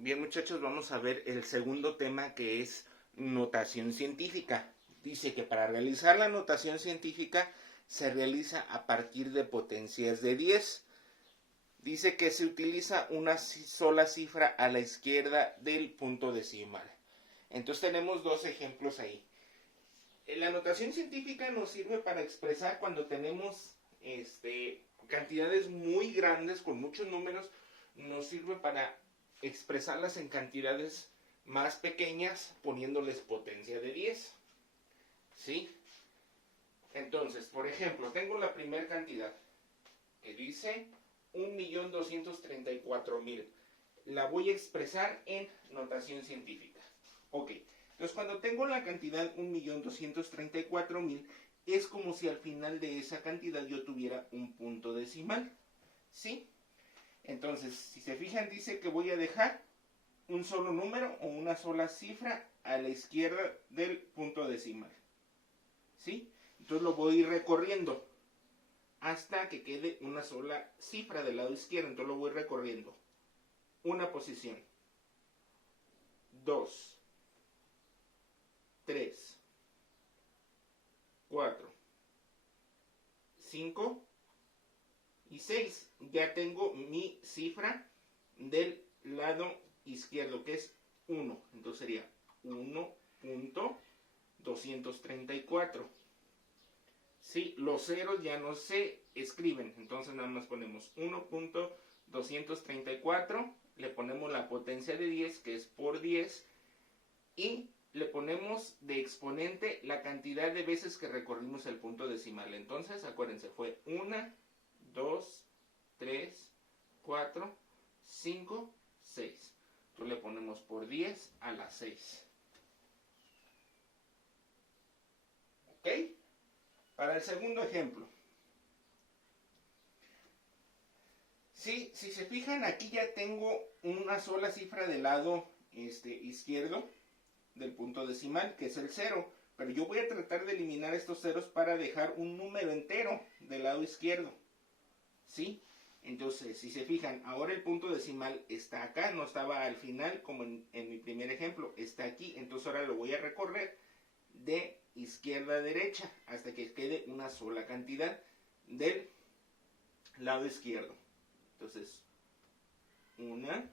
Bien, muchachos, vamos a ver el segundo tema, que es notación científica. Dice que para realizar la notación científica se realiza a partir de potencias de 10. Dice que se utiliza una sola cifra a la izquierda del punto decimal. Entonces tenemos dos ejemplos ahí. La notación científica nos sirve para expresar cuando tenemos cantidades muy grandes con muchos números. Nos sirve para expresarlas en cantidades más pequeñas poniéndoles potencia de 10. ¿Sí? Entonces, por ejemplo, tengo la primera cantidad que dice 1.234.000. La voy a expresar en notación científica. Ok, entonces cuando tengo la cantidad 1.234.000, es como si al final de esa cantidad yo tuviera un punto decimal. ¿Sí? Entonces, si se fijan, dice que voy a dejar un solo número o una sola cifra a la izquierda del punto decimal. ¿Sí? Entonces lo voy a ir recorriendo hasta que quede una sola cifra del lado izquierdo. Entonces lo voy recorriendo. Una posición. 2. 3. 4. 5. Y 6. Ya tengo mi cifra del lado izquierdo, que es 1. Entonces sería 1.234. Sí, los ceros ya no se escriben, entonces nada más ponemos 1.234, le ponemos la potencia de 10, que es por 10, y le ponemos de exponente la cantidad de veces que recorrimos el punto decimal. Entonces, acuérdense, fue 1, 2, 3, 4, 5, 6. Entonces le ponemos por 10 a la 6. ¿Ok? Para el segundo ejemplo. Sí, si se fijan, aquí ya tengo una sola cifra del lado izquierdo del punto decimal, que es el 0. Pero yo voy a tratar de eliminar estos ceros para dejar un número entero del lado izquierdo. ¿Sí? Entonces, si se fijan, ahora el punto decimal está acá, no estaba al final como en mi primer ejemplo, está aquí. Entonces ahora lo voy a recorrer de izquierda a derecha hasta que quede una sola cantidad del lado izquierdo. Entonces, 1,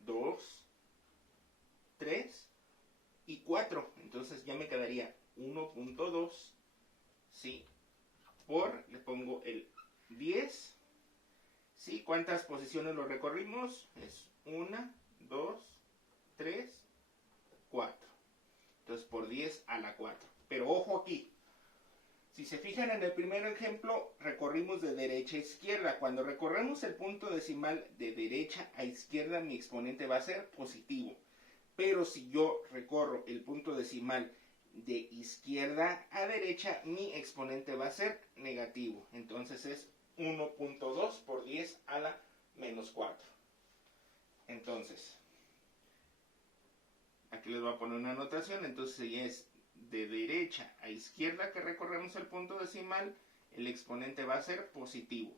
2, 3 y 4. Entonces ya me quedaría 1.2, ¿sí? Le pongo el 10. ¿Sí? ¿Cuántas posiciones lo recorrimos? Es 1, 2, 3, 4. Entonces por 10 a la 4. Pero ojo aquí. Si se fijan en el primer ejemplo, recorrimos de derecha a izquierda. Cuando recorremos el punto decimal de derecha a izquierda, mi exponente va a ser positivo. Pero si yo recorro el punto decimal de izquierda a derecha, mi exponente va a ser negativo. Entonces es 1.2 por 10 a la menos 4. Entonces, aquí les voy a poner una anotación. Entonces ya es de derecha a izquierda que recorremos el punto decimal, el exponente va a ser positivo.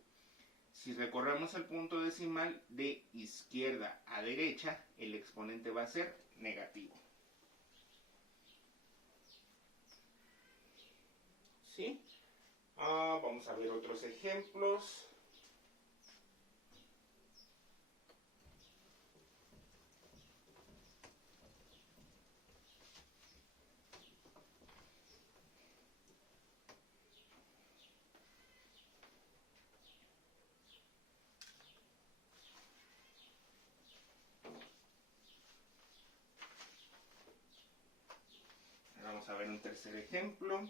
Si recorremos el punto decimal de izquierda a derecha, el exponente va a ser negativo. ¿Sí? Vamos a ver otros ejemplos. Vamos a ver un tercer ejemplo.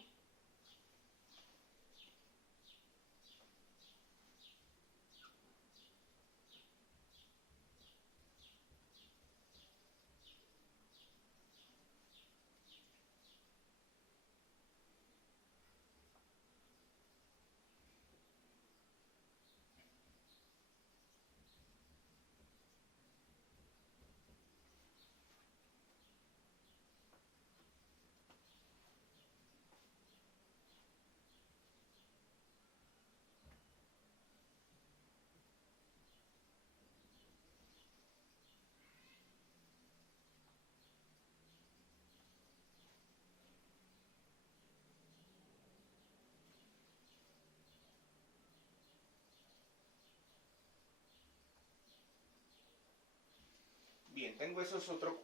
Bien, tengo esos otros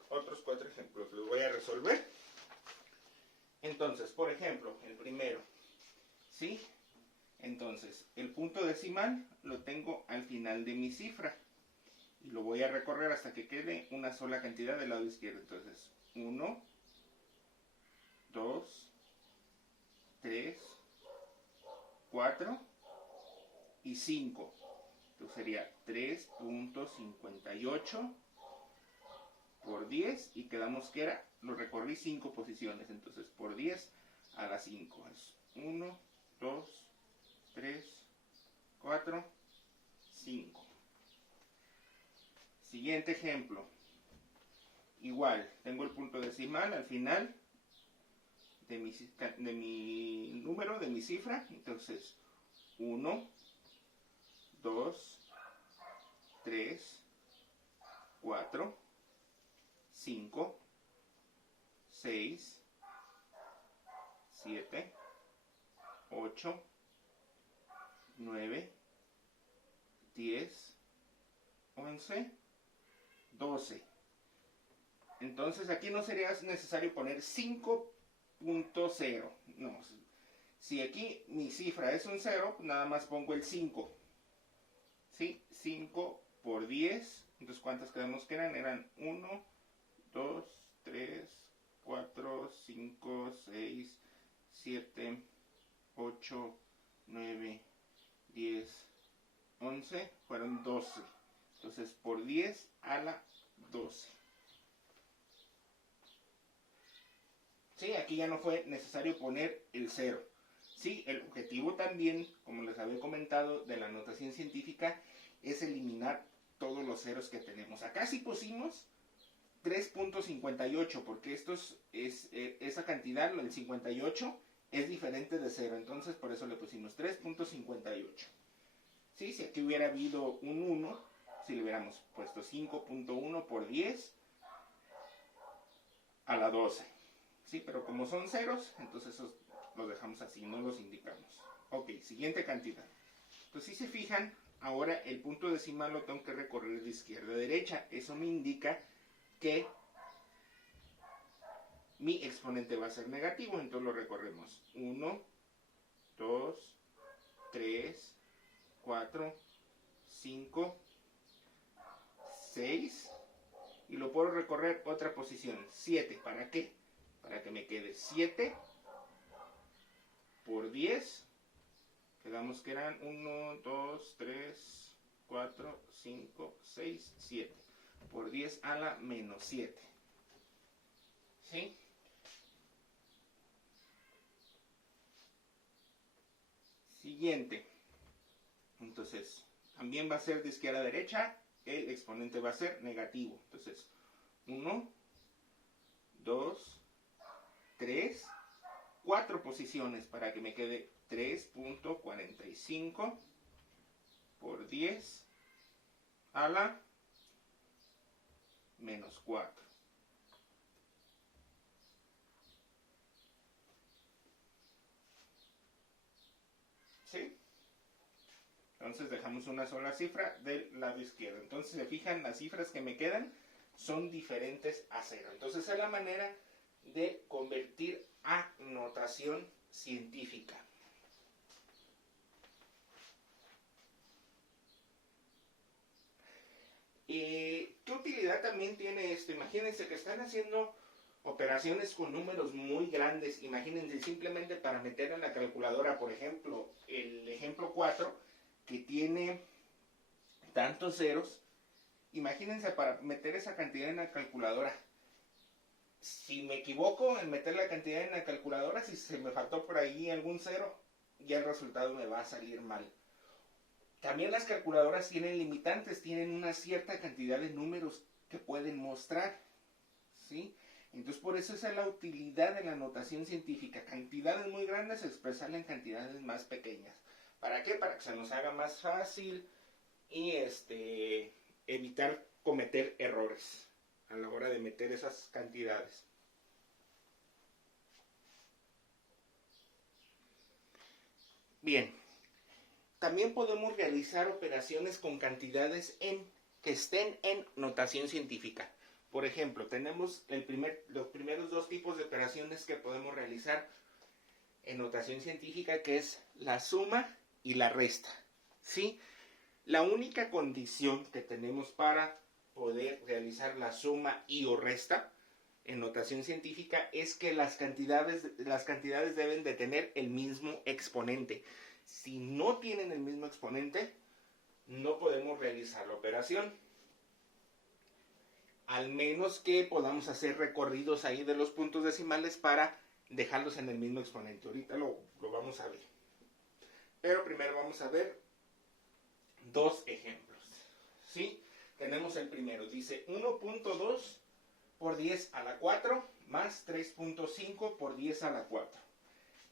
4 ejemplos. Los voy a resolver. Entonces, por ejemplo, el primero, ¿sí? Entonces, el punto decimal lo tengo al final de mi cifra. Y lo voy a recorrer hasta que quede una sola cantidad del lado izquierdo. Entonces, 1, 2, 3, 4 y 5. Entonces sería 3.58 por 10 y quedamos que era, lo recorrí 5 posiciones. Entonces por 10 a la 5 es 1, 2, 3, 4, 5. Siguiente ejemplo. Igual, tengo el punto decimal al final de mi número, de mi cifra. Entonces, 1, 2, 3, 4, 5, 6, 7, 8, 9, 10, 11, 12. Entonces aquí no sería necesario poner 5.0. No, si aquí mi cifra es un 0, nada más pongo el 5. ¿Sí? 5 por 10. Entonces, ¿cuántas quedamos que eran? Eran 1, 2, 3, 4, 5, 6, 7, 8, 9, 10, 11. Fueron 12. Entonces, por 10 a la 12. Sí, aquí ya no fue necesario poner el 0. Sí, el objetivo también, como les había comentado, de la notación científica es eliminar todos los ceros que tenemos. Acá sí pusimos 3.58 porque esa cantidad, el 58, es diferente de 0. Entonces por eso le pusimos 3.58. Sí, si aquí hubiera habido un 1, si le hubiéramos puesto 5.1 por 10 a la 12. Sí, pero como son ceros, entonces esos los dejamos así, no los indicamos. Ok, siguiente cantidad. Entonces, si se fijan, ahora el punto decimal lo tengo que recorrer de izquierda a derecha. Eso me indica que mi exponente va a ser negativo, entonces lo recorremos. 1, 2, 3, 4, 5, 6. Y lo puedo recorrer otra posición, 7. ¿Para qué? Para que me quede 7 por 10. Quedamos que eran 1, 2, 3, 4, 5, 6, 7. Por 10 a la menos 7. ¿Sí? Siguiente. Entonces, también va a ser de izquierda a derecha. El exponente va a ser negativo. Entonces, 1, 2, 3, 4 posiciones para que me quede 3.45 por 10 a la menos 4. ¿Sí? Entonces dejamos una sola cifra del lado izquierdo. Entonces se fijan, las cifras que me quedan son diferentes a 0. Entonces es la manera de convertir a notación científica. ¿Qué utilidad también tiene esto? Imagínense que están haciendo operaciones con números muy grandes. Imagínense simplemente para meter en la calculadora, por ejemplo, el ejemplo 4, que tiene tantos ceros. Imagínense para meter esa cantidad en la calculadora. Si me equivoco en meter la cantidad en la calculadora, si se me faltó por ahí algún cero, ya el resultado me va a salir mal. También las calculadoras tienen limitantes, tienen una cierta cantidad de números que pueden mostrar, ¿sí? Entonces por eso esa es la utilidad de la notación científica. Cantidades muy grandes expresarlas en cantidades más pequeñas. ¿Para qué? Para que se nos haga más fácil y evitar cometer errores a la hora de meter esas cantidades. Bien, también podemos realizar operaciones con cantidades que estén en notación científica. Por ejemplo, tenemos los primeros dos tipos de operaciones que podemos realizar en notación científica, que es la suma y la resta, ¿sí? La única condición que tenemos para poder realizar la suma y o resta en notación científica es que las cantidades deben de tener el mismo exponente. Si no tienen el mismo exponente, no podemos realizar la operación. Al menos que podamos hacer recorridos ahí de los puntos decimales para dejarlos en el mismo exponente. Ahorita lo vamos a ver. Pero primero vamos a ver dos ejemplos. ¿Sí? Tenemos el primero. Dice 1.2 por 10 a la 4 más 3.5 por 10 a la 4.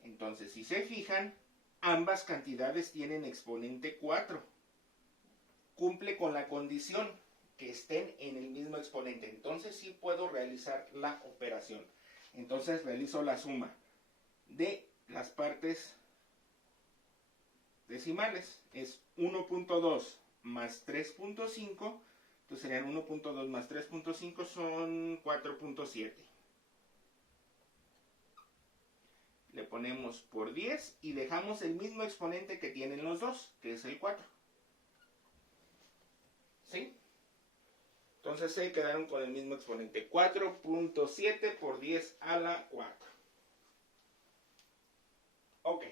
Entonces, si se fijan, ambas cantidades tienen exponente 4. Cumple con la condición que estén en el mismo exponente. Entonces sí puedo realizar la operación. Entonces realizo la suma de las partes decimales. Es 1.2 más 3.5. Entonces serían 1.2 más 3.5 son 4.7. Le ponemos por 10 y dejamos el mismo exponente que tienen los dos, que es el 4. ¿Sí? Entonces se quedaron con el mismo exponente. 4.7 por 10 a la 4. Ok.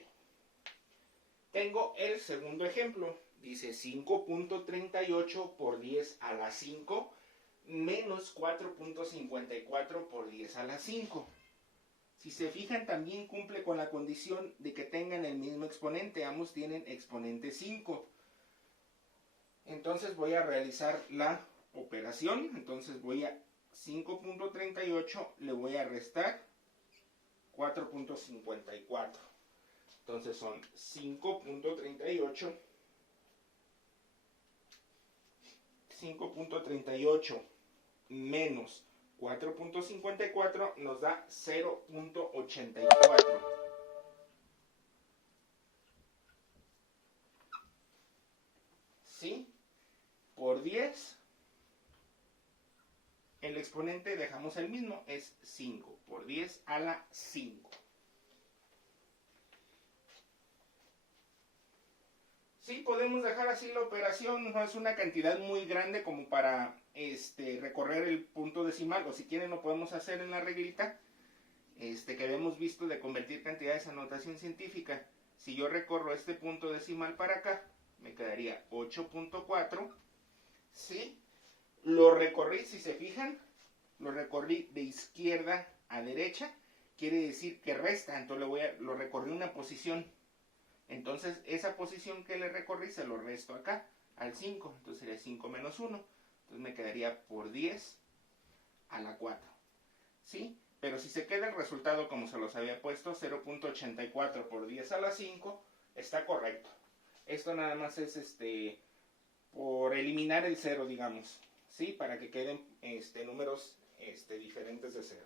Tengo el segundo ejemplo. Dice 5.38 por 10 a la 5 menos 4.54 por 10 a la 5. Si se fijan, también cumple con la condición de que tengan el mismo exponente. Ambos tienen exponente 5. Entonces voy a realizar la operación. Entonces voy a 5.38, le voy a restar 4.54. Entonces son 5.38 menos 4.54 nos da 0.84. ¿Sí? Por 10, el exponente dejamos el mismo, es 5 por 10 a la 5. Sí, podemos dejar así la operación, no es una cantidad muy grande como para recorrer el punto decimal, o si quieren lo podemos hacer en la reglita que habíamos visto de convertir cantidades a notación científica. Si yo recorro este punto decimal para acá, me quedaría 8.4. ¿Sí? Lo recorrí, si se fijan, lo recorrí de izquierda a derecha, quiere decir que resta, entonces lo recorrí una posición. Entonces esa posición que le recorrí se lo resto acá, al 5, entonces sería 5 menos 1, entonces me quedaría por 10 a la 4. ¿Sí? Pero si se queda el resultado como se los había puesto, 0.84 por 10 a la 5, está correcto. Esto nada más es por eliminar el 0, digamos, ¿sí? Para que queden números diferentes de 0.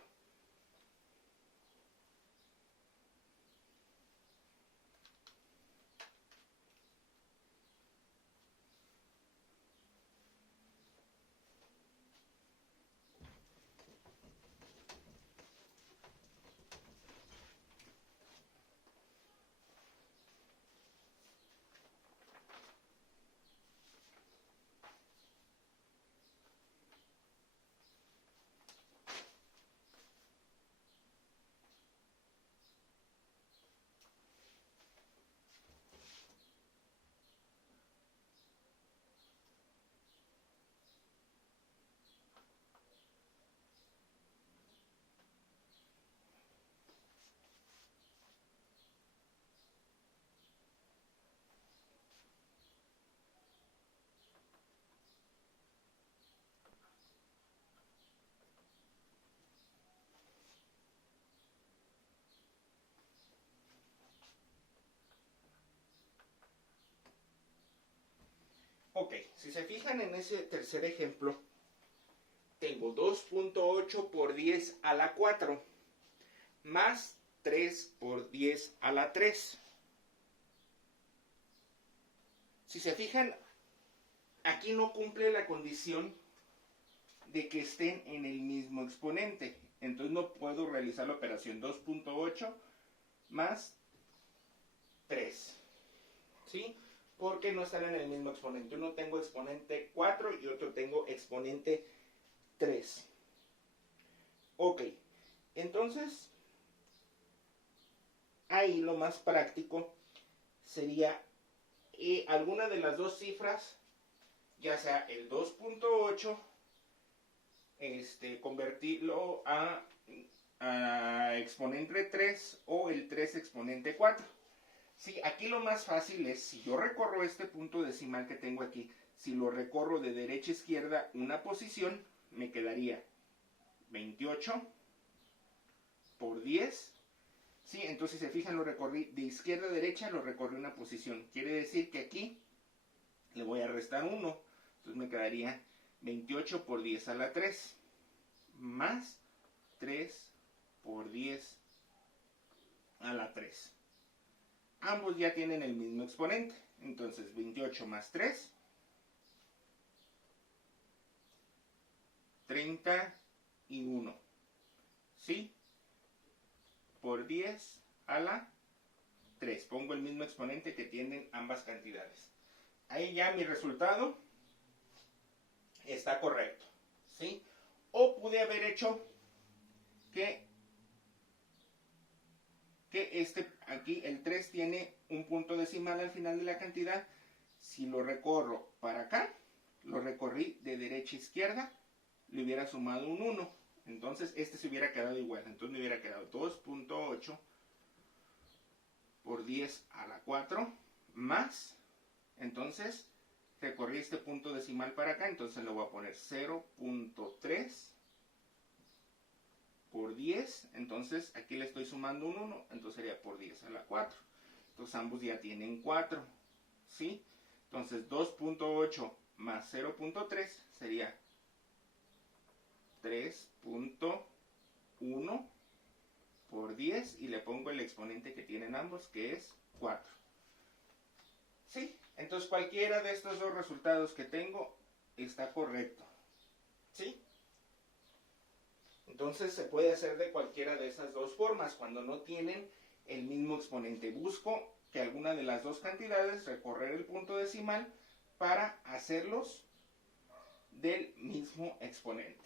Ok, si se fijan en ese tercer ejemplo, tengo 2.8 por 10 a la 4 más 3 por 10 a la 3. Si se fijan, aquí no cumple la condición de que estén en el mismo exponente. Entonces no puedo realizar la operación 2.8 más 3. ¿Sí? Porque no están en el mismo exponente. Uno tengo exponente 4 y otro tengo exponente 3. Ok. Entonces, ahí lo más práctico sería alguna de las dos cifras, ya sea el 2.8, convertirlo a exponente 3 o el 3 exponente 4. Sí, aquí lo más fácil es, si yo recorro este punto decimal que tengo aquí, si lo recorro de derecha a izquierda una posición, me quedaría 28 por 10. Sí, entonces si se fijan, lo recorrí de izquierda a derecha, lo recorrí una posición. Quiere decir que aquí le voy a restar 1. Entonces me quedaría 28 por 10 a la 3 más 3 por 10 a la 3. Ambos ya tienen el mismo exponente. Entonces 28 más 3, 31. ¿Sí? Por 10 a la 3. Pongo el mismo exponente que tienen ambas cantidades. Ahí ya mi resultado está correcto. ¿Sí? O pude haber hecho que aquí el 3 tiene un punto decimal al final de la cantidad. Si lo recorro para acá, lo recorrí de derecha a izquierda, le hubiera sumado un 1. Entonces este se hubiera quedado igual. Entonces me hubiera quedado 2.8 por 10 a la 4 más, entonces recorrí este punto decimal para acá, entonces le voy a poner 0.3 por 10, entonces aquí le estoy sumando un 1, entonces sería por 10 a la 4. Entonces ambos ya tienen 4, ¿sí? Entonces 2.8 más 0.3 sería 3.1 por 10 y le pongo el exponente que tienen ambos, que es 4. ¿Sí? Entonces cualquiera de estos dos resultados que tengo está correcto. ¿Sí? Entonces se puede hacer de cualquiera de esas dos formas. Cuando no tienen el mismo exponente, busco que alguna de las dos cantidades recorrer el punto decimal para hacerlos del mismo exponente.